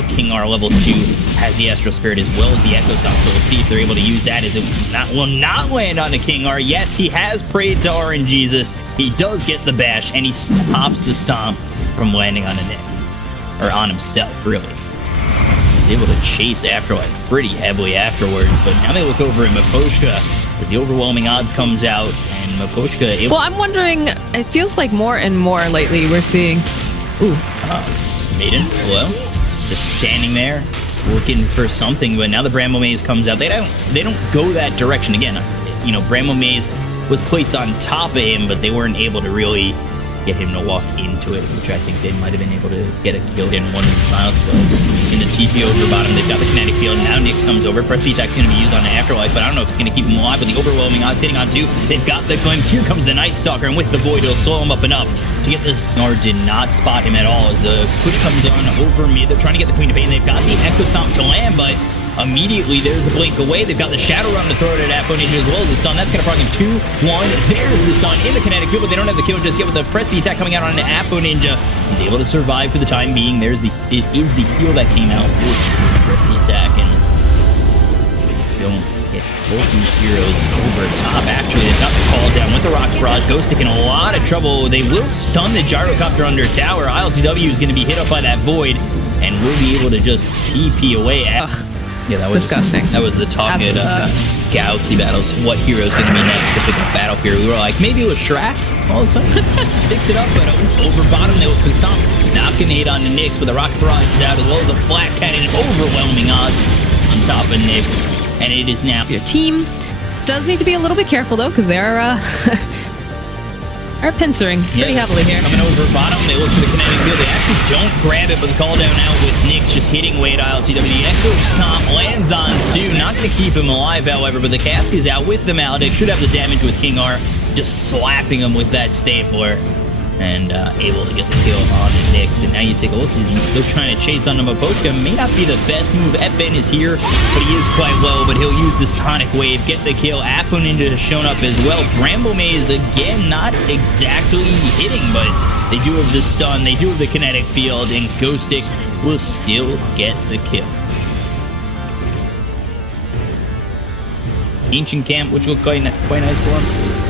now King R level 2 has the Astral Spirit as well as the Echo Stomp, so we'll see if they're able to use that. As it will not land on the King R. Yes, he has prayed to RNGesus. He does get the bash, and he stops the Stomp from landing on a Nick. Or on himself, really. He's able to chase Afterlife pretty heavily afterwards, but now they look over at Miposhka as the overwhelming odds comes out, and Miposhka... Well, I'm wondering, it feels like more and more lately we're seeing... Ooh. Maiden, hello? Just standing there, looking for something, but now the Bramble Maze comes out. They don't go that direction. Again, you know, Bramble Maze was placed on top of him, but they weren't able to really get him to walk into it, which I think they might have been able to get a kill in one of the silence, but he's going to TP over bottom. They've got the kinetic field. Now Nyx comes over. Prestige attack's going to be used on the Afterlife, but I don't know if it's going to keep him alive, but the overwhelming odds hitting on 2. They've got the glimpse. Here comes the Night Stalker, and with the Void, it'll slow him up enough to get this. Nor did not spot him at all as the push comes on over mid. They're trying to get the Queen of Pain. They've got the Echo Stomp to land, but immediately there's the blink away. They've got the Shadow Run to throw it at Apo Ninja as well as the stun. That's going to proc him 2-1. There's the stun in the kinetic field, but they don't have the kill just yet with the Prestige attack coming out on the Apo Ninja. He's able to survive for the time being. It is the heal that came out with the Prestige attack, and don't get both these heroes over top. Actually, they've got the call down with the Rocket Barrage. Ghostic in a lot of trouble. They will stun the Gyrocopter under tower. ILTW is going to be hit up by that Void, and will be able to just TP away at... Yeah, that was disgusting. That was the talk at Galaxy Battles. What hero is going to be next to pick up Battlefield? We were like, maybe it was Shrek all of a sudden. Picks it up, but over bottom, they look for Stomp. Knocking hit on the Nyx, but the Rocket Barrage is out as well as the Flat Cannon. Overwhelming odds on top of Nyx. And it is now... Your team does need to be a little bit careful, though, because they're pincering pretty heavily here. Coming over bottom, they look for the kinetic field. They actually don't grab it, but the call down now with Nyx just hitting away at ILTW. The Echo Stomp lands on 2. Not going to keep him alive, however, but the Cask is out with the Maledict. Should have the damage with King R, just slapping him with that Stapler. And able to get the kill on the Nyx. And now you take a look, he's still trying to chase on the Miposhka. May not be the best move. FN is here, but he is quite low, but he'll use the Sonic Wave, get the kill. Apo Ninja has shown up as well. Bramble Maze, again, not exactly hitting, but they do have the stun, they do have the kinetic field, and Ghostic will still get the kill. Ancient Camp, which looked quite nice for him.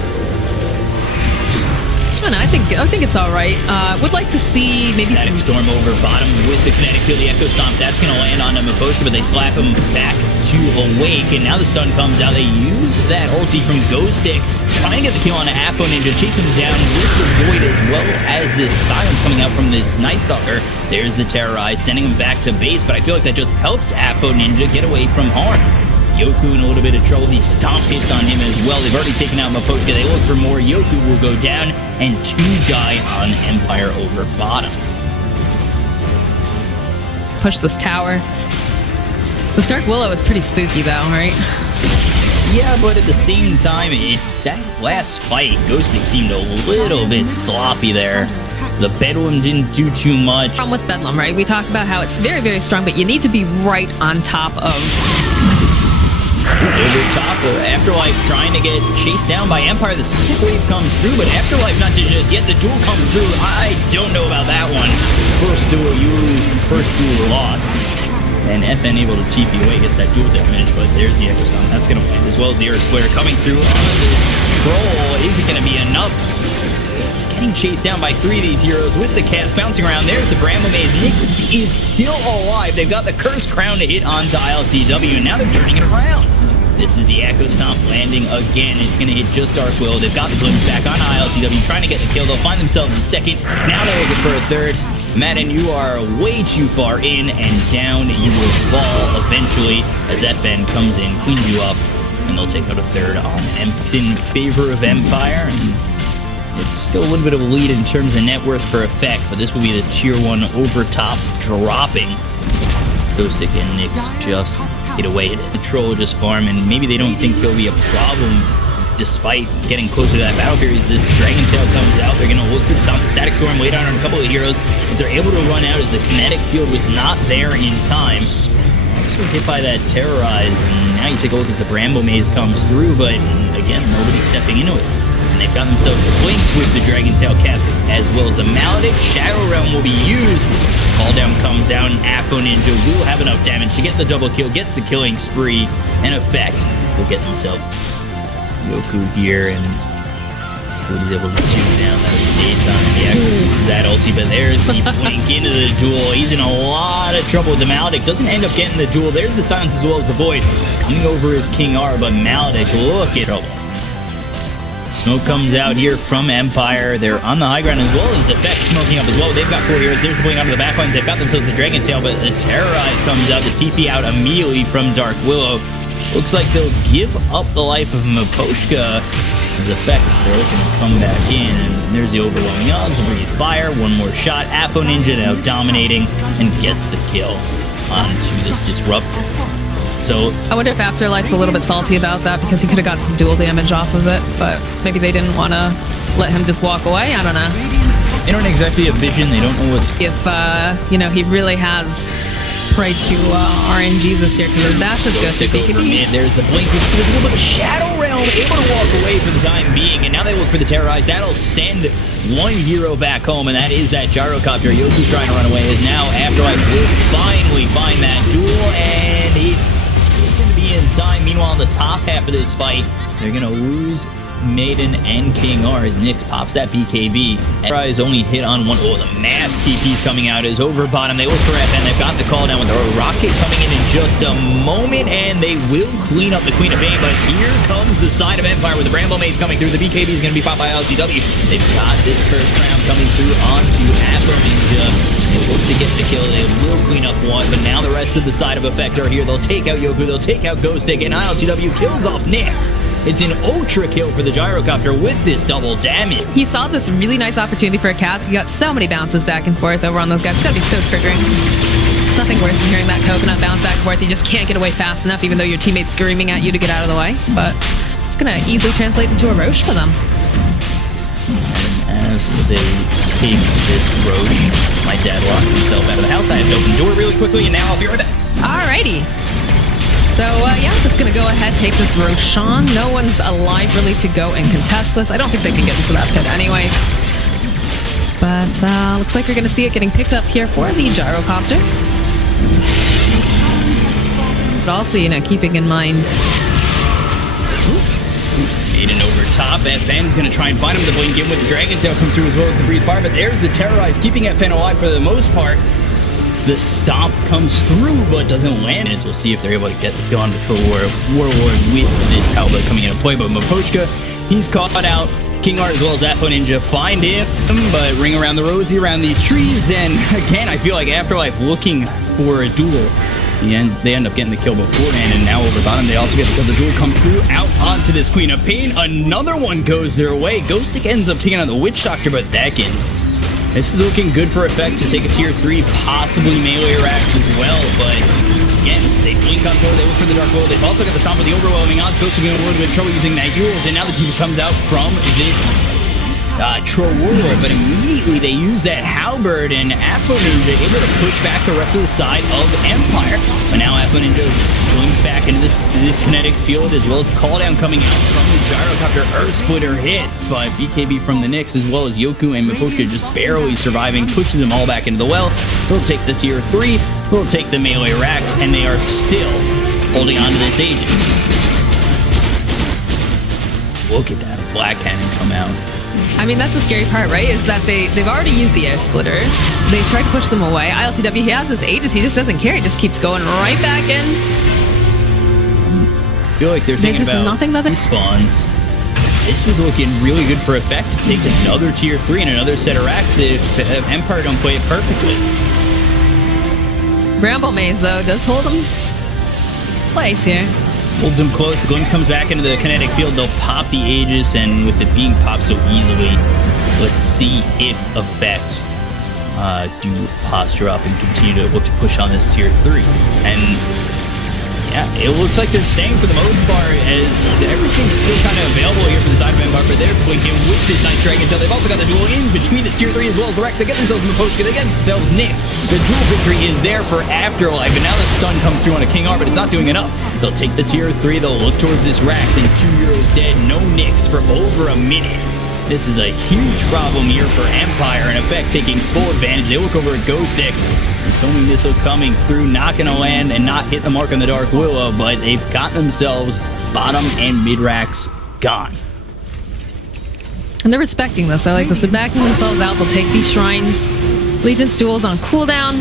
I think it's all right. Would like to see maybe Kinetic Storm over bottom with the kinetic field, the Echo Stomp. That's going to land on the Miposhka, but they slap him back to Awake, and now the stun comes out. They use that ulti from Ghostic, trying to get the kill on the Apo Ninja, chase him down with the Void as well as this silence coming out from this Night Stalker. There's the Terrorize, sending him back to base, but I feel like that just helps Apo Ninja get away from harm. Yoku in a little bit of trouble. These stomp hits on him as well. They've already taken out Miposhka. They look for more. Yoku will go down, and 2 die on Empire over bottom. Push this tower. The Stark Willow is pretty spooky, though, right? Yeah, but at the same time, that last fight, Ghostic seemed a little bit sloppy there. The Bedlam didn't do too much. Problem with Bedlam, right? We talked about how it's very, very strong, but you need to be right on top of... Over top of Afterlife trying to get chased down by Empire. The Sonic Wave comes through, but Afterlife not just yet. The duel comes through. I don't know about that one. First duel used, first duel lost. And FN able to TP away, gets that duel damage, but there's the Echo Stomp. That's going to win, as well as the Earth Square coming through on this Troll. Is it going to be enough? It's getting chased down by 3 of these heroes with the Cask bouncing around. There's the Bramble Maze. Nyx is still alive. They've got the Cursed Crown to hit onto ILTW, and now they're turning it around. This is the Echo Stomp landing again. It's going to hit just Dark Will. They've got the glimpse back on ILTW, trying to get the kill. They'll find themselves a second. Now they're looking for a third. Madden, you are way too far in, and down you will fall eventually as FN comes in, cleans you up, and they'll take out a third on Empire. It's in favor of Empire, and it's still a little bit of a lead in terms of net worth per effect, but this will be the tier 1 over top dropping. Ghostic and Nyx just get away. It's the Troll just farm, and maybe they don't think there'll be a problem despite getting closer to that battle period. This Dragon Tail comes out. They're going to look for the Static Storm, wait on a couple of heroes, but they're able to run out as the kinetic field was not there in time. Also hit by that Terrorize, and now you take a look as the Bramble Maze comes through, but again, nobody's stepping into it. And they've got themselves linked with the Dragon Tail Cask as well as the Maledict. Shadow Realm will be used. Call call down comes out, and Afro Ninja will have enough damage to get the double kill, gets the killing spree, and Effect will get himself Yoku here, and what he's able to do now. That was daytime. Yeah, uses that ulti, but there's the blink into the duel. He's in a lot of trouble with the Maledic. Doesn't end up getting the duel. There's the silence as well as the Void coming over his King R, but Maledic, look at trouble. Smoke comes out here from Empire. They're on the high ground as well as Effect smoking up as well. They've got 4 heroes. They're pulling onto the back lines. They've got themselves the Dragon Tail, but the Terrorize comes out. The TP out immediately from Dark Willow. Looks like they'll give up the life of Miposhka as Effect they're looking to come back in, and there's the overwhelming odds. Breathe fire, one more shot. Afro Ninja now dominating and gets the kill onto this Disruptor. So I wonder if Afterlife's a little bit salty about that because he could have got some dual damage off of it, but maybe they didn't want to let him just walk away. I don't know. They don't exactly have vision. They don't know what's... If, he really has prayed to RNGs this year because his dash is good. There's the blink with a little bit of Shadow Realm, able to walk away for the time being, and now they look for the Terrorize. That'll send one hero back home, and that is that Gyrocopter. Yoku trying to run away is now Afterlife will finally find that duel, and it is going to be in time. Meanwhile, in the top half of this fight, they're going to lose Maiden and King R as Nyx pops that BKB. Terrorize only hit on one. Oh, the mass TP's coming out is over bottom. They look for FN. They've got the call down with the rocket coming in just a moment, and they will clean up the Queen of Pain. But here comes the side of Empire with the Bramble Maze coming through. The BKB is going to be popped by LCW. They've got this first round coming through onto Afro Ninja. They look to get the kill. They will clean up one, but now the rest of the side of Effect are here. They'll take out Yoku. They'll take out Ghostic, and ILTW kills off Nyx. It's an ultra kill for the Gyrocopter with this double damage. He saw this really nice opportunity for a cast. He got so many bounces back and forth over on those guys. It's gotta be so triggering. It's nothing worse than hearing that coconut bounce back and forth. You just can't get away fast enough, even though your teammate's screaming at you to get out of the way. But it's gonna easily translate into a Roche for them. As they take this Roche, my dad locked himself out of the house. I had to open the door really quickly, and now I'll be right back. Alrighty. So, yeah, I'm just going to go ahead, take this Roshan. No one's alive really to go and contest this. I don't think they can get into that pit anyways. But, looks like you're going to see it getting picked up here for the Gyrocopter. But also, keeping in mind... Maiden over top. FN's going to try and find him. The blink in with the Dragon Tail come through as well as the Breathe Fire. But there's the Terrorize, keeping FN alive for the most part. The stomp comes through, but doesn't land. And we'll see if they're able to get the kill on the Warlord with this Talbot coming into play. But Miposhka, he's caught out. King Art as well as Afro Ninja find him, but ring around the rosy around these trees. And again, I feel like Afterlife looking for a duel. They end up getting the kill beforehand, and now over bottom they also get the kill. The duel comes through out onto this Queen of Pain. Another one goes their way. Ghostic ends up taking on the Witch Doctor, but Dekins. This is looking good for Effect to take a tier 3, possibly melee racks as well, but again, they blink on forward, they look for the Dark World. They've also got the stomp with the overwhelming odds. Ghostic in a little bit of trouble using that Euros, and now the team comes out from this Troll Warlord, but immediately they use that Halberd, and Afro Ninja able to push back the rest of the side of Empire. But now Afro Ninja blinks back into this kinetic field, as well as call down coming out from the Gyrocopter. Earth Splitter hits, but BKB from the Nyx, as well as Yoku and Miposhka just barely surviving, pushes them all back into the well. They'll take the tier 3, they'll take the melee racks, and they are still holding on to this Aegis. Look at that Black Cannon come out. I mean, that's the scary part, right? Is that they've already used the Air Splitter. They tried to push them away. ILTW, he has this Aegis. He just doesn't care. He just keeps going right back in. I feel like they're thinking about nothing that respawns. This is looking really good for Effect to take another tier 3 and another set of racks if Empire don't play it perfectly. Bramble Maze, though, does hold them place here. Holds them close. The Glimpse comes back into the kinetic field. They'll pop the Aegis, and with it being popped so easily, let's see if Effect do posture up and continue to look to push on this tier 3. And yeah, it looks like they're staying for the most part, as everything's still kind of available here for the side of Empire, but they're blinking with this nice Dragon Tail. They've also got the duel in between this tier 3 as well as the Rex. They get themselves Miposhka, they get themselves Nyx. The duel victory is there for Afterlife, and now the stun comes through on a King R, but it's not doing enough. They'll take the tier 3, they'll look towards this Rax, and 2 heroes dead, no Nyx for over a minute. This is a huge problem here for Empire, and Effect taking full advantage. They look over at Ghost Stick. The Sony missile coming through, not going to land and not hit the mark on the Dark Willow, but they've got themselves bottom and mid racks gone. And they're respecting this. I like this. They're backing themselves out. They'll take these shrines. Legion's duel's on cooldown.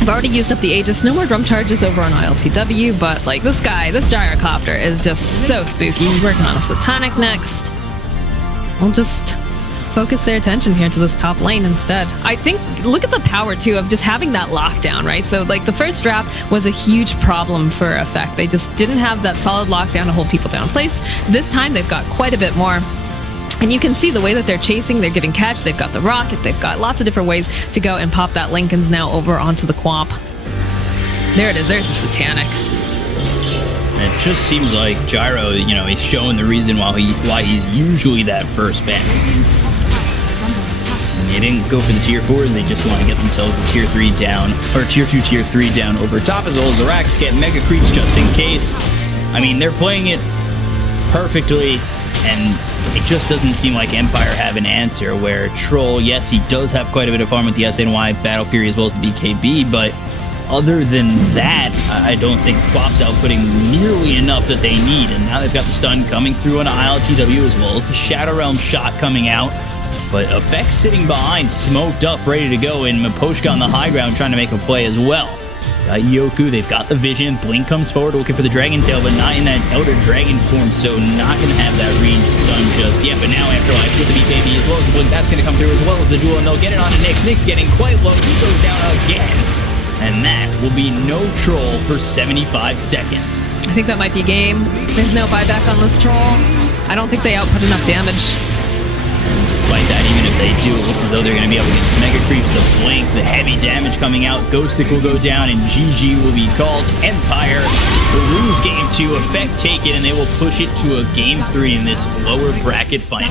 I've already used up the Aegis. No more drum charges over on ILTW, but like this guy, this gyrocopter is just so spooky. He's working on a Satanic next. We'll just focus their attention here to this top lane instead. I think, look at the power too of just having that lockdown, right? So like the first draft was a huge problem for Effect. They just didn't have that solid lockdown to hold people down in place. This time they've got quite a bit more. And you can see the way that they're chasing, they're giving catch, they've got the rocket, they've got lots of different ways to go and pop that Lincoln's now over onto the Quamp. There it is, there's the Satanic. And it just seems like Gyro, you know, he's showing the reason why he's usually that first ban. They didn't go for the tier 4, they just want to get themselves the tier 3 down, or tier 2, tier 3 down over top as well as the racks, get mega creeps just in case. I mean, they're playing it perfectly, and it just doesn't seem like Empire have an answer where Troll, yes, he does have quite a bit of farm with the SNY, Battle Fury as well as the BKB, but other than that, I don't think Quap's outputting nearly enough that they need, and now they've got the stun coming through on ILTW as well as the Shadow Realm shot coming out, but Effect sitting behind, smoked up, ready to go, and Miposhka on the high ground trying to make a play as well. Got Yoku, they've got the vision. Blink comes forward looking for the Dragon Tail, but not in that Elder Dragon form, so not going to have that range stun just yet. But now Afterlife with the BKB as well as the Blink, that's going to come through as well as the duel, and they'll get it on to Nyx. Nyx getting quite low, he goes down again. And that will be no Troll for 75 seconds. I think that might be game. There's no buyback on this Troll. I don't think they output enough damage. And despite that, even if they do, it looks as though they're going to be able to get some Mega Creeps, the Blink, the heavy damage coming out. Ghost Stick will go down, and GG will be called. Empire will lose game 2, Effect take it, and they will push it to a game 3 in this lower bracket final.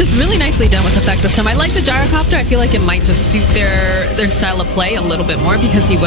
Just really nicely done with Effect this time. I like the gyrocopter. I feel like it might just suit their style of play a little bit more because he